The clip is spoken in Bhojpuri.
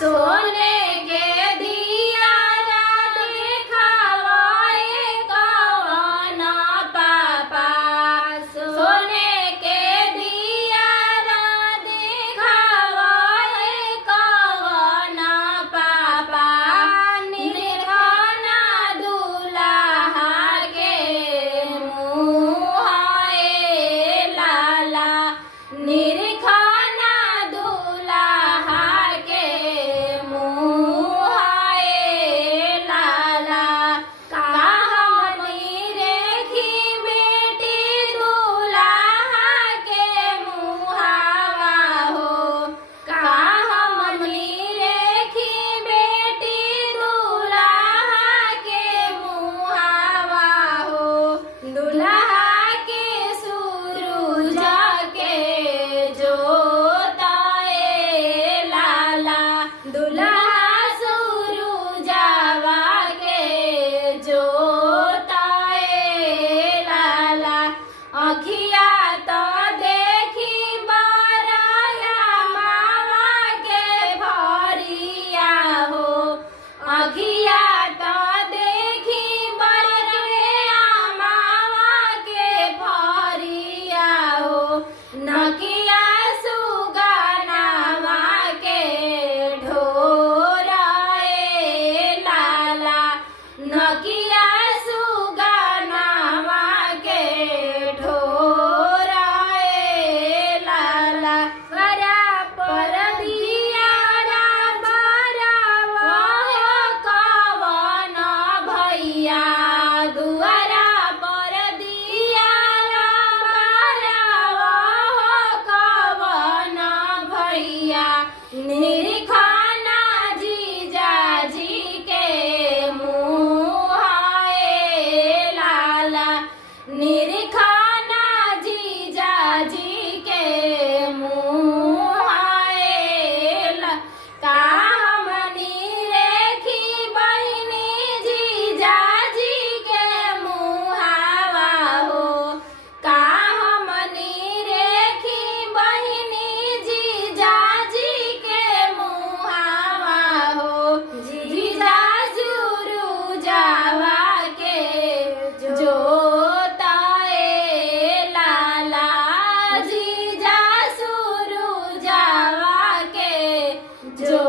सोने के दिया दिखावाए कवन पापा सोने के दिया दिखावाए कवन पापा निर्धना दुल्हा के मुहाए लाला निरखना दुल्हा के मुहाए लाला का हम रेखी बेटी दुल्हा के मुहावा हो का हम रेखी बेटी दुल्हा के मुहावा हो दुल्हा के सूरज के जोताए लाला दुल्हा सूरजवा के जोताए लाला अखिया तो देखी बराया मावा के भरिया हो अखिया तो देखी बराया मावा के भरिया हो नकिया सुगनावा के ढोराए लाला नकिया सुगनावा के ढोराए लाला बरा पर दिया बरा वह कवन भैया दुआरा पर दिया बरा वह कवन भैया निरखना जीजाजी के मुहाए लाला निरखना जीजाजी के मुहाए का हमनी रेखी बहिनी जीजाजी के मुहावा हो का हमनी रेखी बहिनी जीजाजी के मुहावा हो जीजा सुरुजवा के जोताए लाला जीजा सुरुजवा के जो